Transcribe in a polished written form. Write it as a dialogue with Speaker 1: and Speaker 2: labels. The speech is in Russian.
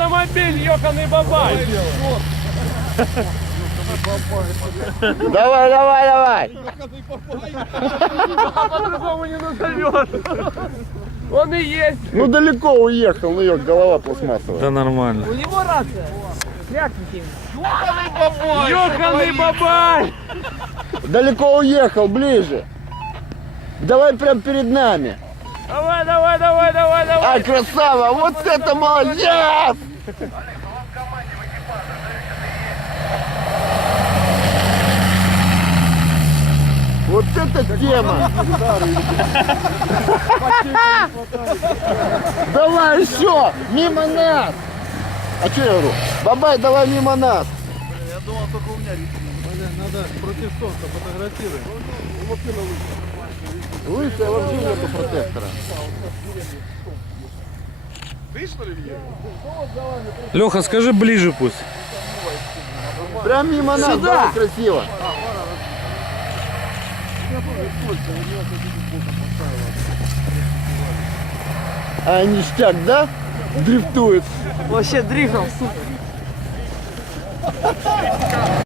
Speaker 1: автомобиль, ёханый бабай.
Speaker 2: Давай, давай, давай.
Speaker 1: По-другому не назовешь. Он и есть.
Speaker 2: Ну далеко уехал, ну ёк, голова пластмассовая.
Speaker 3: Да нормально.
Speaker 4: У него рация. Крякните.
Speaker 1: Ёханый бабай.
Speaker 2: Далеко уехал, ближе. Давай прям перед нами.
Speaker 1: Давай, давай, давай, давай, давай.
Speaker 2: Ай, красава, вот это молодец! Вот это тема! Давай еще! Мимо нас! А что я говорю? Бабай, давай мимо нас!
Speaker 5: Я думал, только у меня рисунок. Надо против солнца фотографировать.
Speaker 2: Лысая вообще нету протектора.
Speaker 3: Леха, скажи ближе пусть.
Speaker 2: Прям мимо нас, давай красиво. А ништяк, да? Дрифтует.
Speaker 4: Вообще дрифтом, супер.